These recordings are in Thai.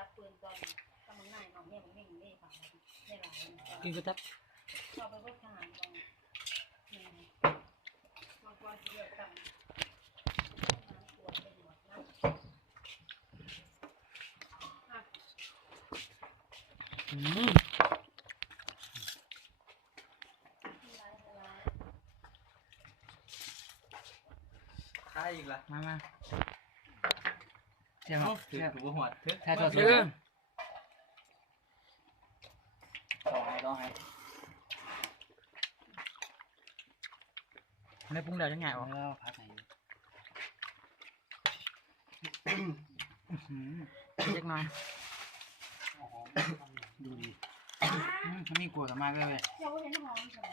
จับปืนตอนกำลังนายของเนี่ยมันไม่มีนี่ค่ะเนี่ยหลายกินกระตับชอบไปพวกทหารกองนี่บางคนเยอะจังปวดไปหมดนะอะอืมหลายหลายใช่อีกละมามา เสียงเอ้าเสีถือยงถือว่าหัวเถอะแท้ตัวเสูงต้องให้ต้องให้ไม่ปรุงเดี๋ยวจะไงออกแล้วพักไหนเล็กน้อยดูดีอืมมันมีกลัวสมากเลยเว้ยเจ้าเห็นหอมใช่ไหม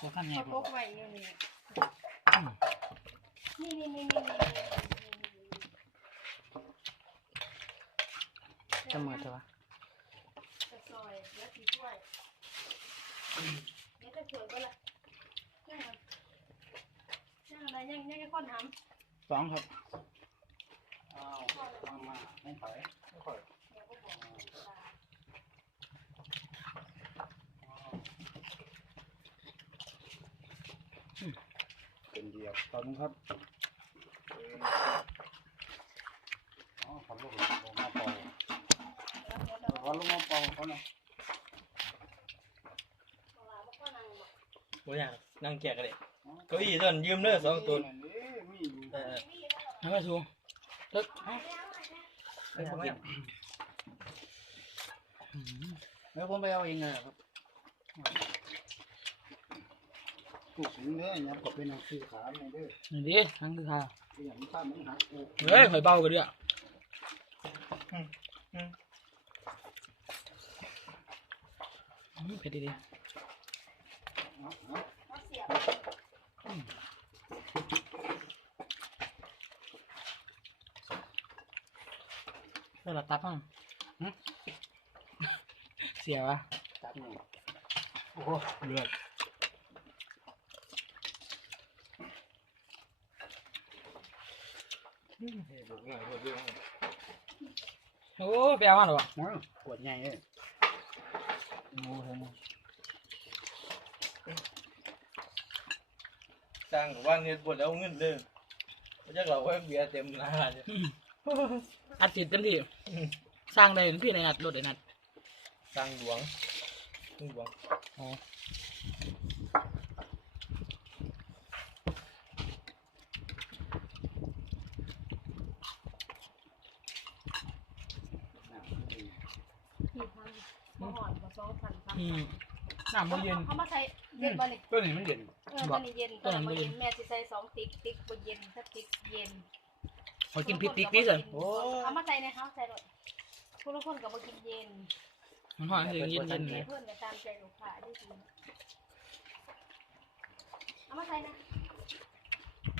ตัวขั้นใหญ่เขากพว่ากไว้อยู่นี่อืมนี่นี่นี่นี่นี่ จะเหมือนตัวจะซอยแล้วสีถ้วยนี่จะสวยก็ละยังยังอะไรยังยังยังคนทำสองครับอ้าวมามาไม่ถอยไม่ถอยเดี๋ยวก็บอกเป็นเดียวตอนนี้ครับอ๋อขับรถลงมาเป่า ขับรถมาเป่าเขาเนี่ยโอ้ยนั่งแจกกันเลยเก้าอี้ต้นยืมเด้อสองตัวนี่มีอยู่เออแล้วก็สูงตึ๊กไม่ทำไม่อืมแล้วผมไปเอาเองเลยครับถูกถึงเด้อเนี่ยก็เป็นหนังสือขาในเด้อนี่ดิทั้งคือข้าวที่อย่างนี้ข้ามันหักกูเฮ้ยข่อยเบากันด้วยอืม เผ็ดดีเอาเอาเขาเสียบๆเพื่อเราตับมั้งหึเสียวะตัดหนึ่งโอ้เลือดโอ้ไปเอามาหรอวะโอ้ยกดใหญ่เลยโอ้โห สร้างกับว่างเงินปวดแล้วเงินเด้อไม่ใช่เราไว้เบียร์เต็มร้านเลยอัดติดเต็มที่สร้างได้พี่ในอัดรถไอ้นัดสร้างหลวงหลวงอ๋อ สี่พันมาหอนกับ สองพันพันอืมน้ำมันเย็นเขามาใช้เย็นบ่นี่ตัวนี้มันเด่นเออตอนนี้เย็นตอนนี้บ่เย็นแม่สิใส่สองติ๊กติ๊กบ่เย็นถ้าติ๊กเย็นขอกินพริกติ๊กนี่สิเอามาใส่ในเฮาใส่เลยผู้ละคนก็บ่กินเย็นมันหอมเย็นเย็นเย็นเเลยพื่อนก็ตามใจลูกค้าได้ดีเอามาใส่นะ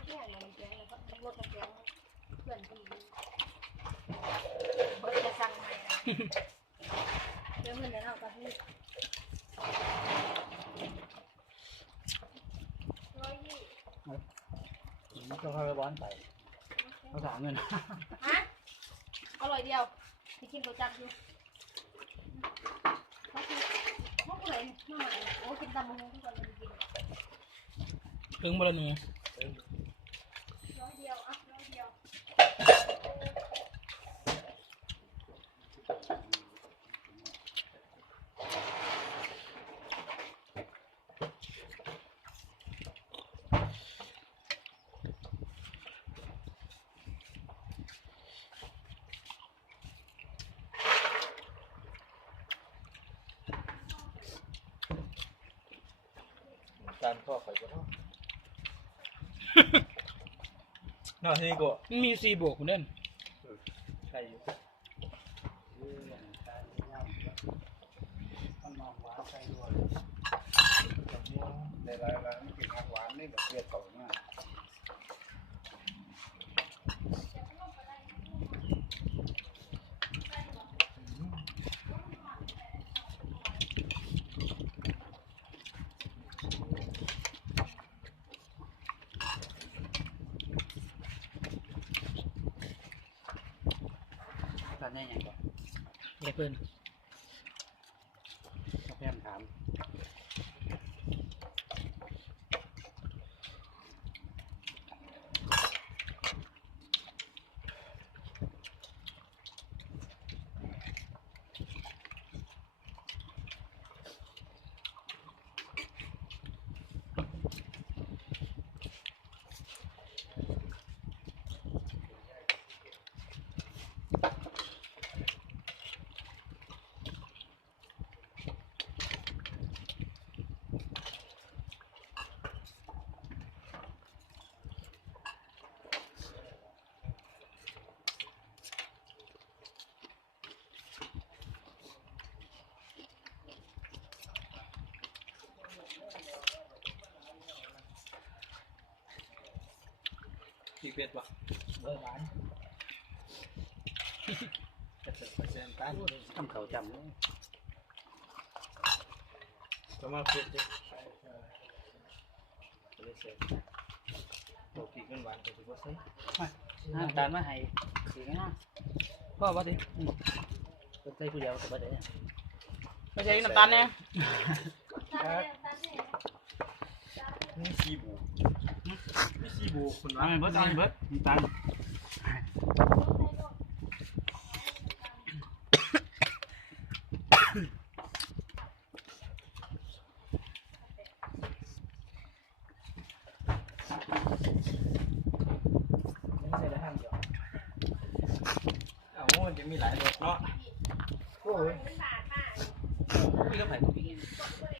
เนี่ยมันแกงแล้วก็รถมันแกงเพื่อนก็มีเบิดจะสั่งใหม่นะ เดี๋ยวเพื่อนเดี๋ยวเอากะทิร้อยยี่มันก็ค่อยๆร้อนไปเขาถามเงินฮะอร่อยเดียวที่กินตัวจับอยู่เขาคือเขาคืออะไรเนี่ยมาโอ้กินตำมะฮงทุกคนเลยกินถึงบรหนูร้อยเดียวอะร้อยเดียว จานพ่อข่อยก็เนาะน่าที่กูมันมีสี่บวกคุณเด่นใช่อยู่ต้องนอนหวานใส่ด้วยในรายร้านกินหวานนี่แบบเปรี้ยวต่อมาก นแน่ยังก่อนเรียกเพื่อน พี่เป็ดวะเบอร์หวานจะเสร็จไปเซ็นตันทำเขาจำเลยก็มาเป็ดดิจะได้เสร็จตัวปีกมันหวานแต่ถือว่าใส่น้ำตาลมาให้สีงามพ่อว่าดิเป็นใจผู้เดียวกับบ่ได้เนี่ยไม่ใช่น้ำตาลเนี่ยนี่ซีบู นี่ซีบูคุณวะเอาให้เบิดเอาให้เบิดน้ำตาลไม่ใช่ได้ห้ามเดียวอ้าวมันจะมีหลายรสเนาะโอ้ยพี่ก็ไผ่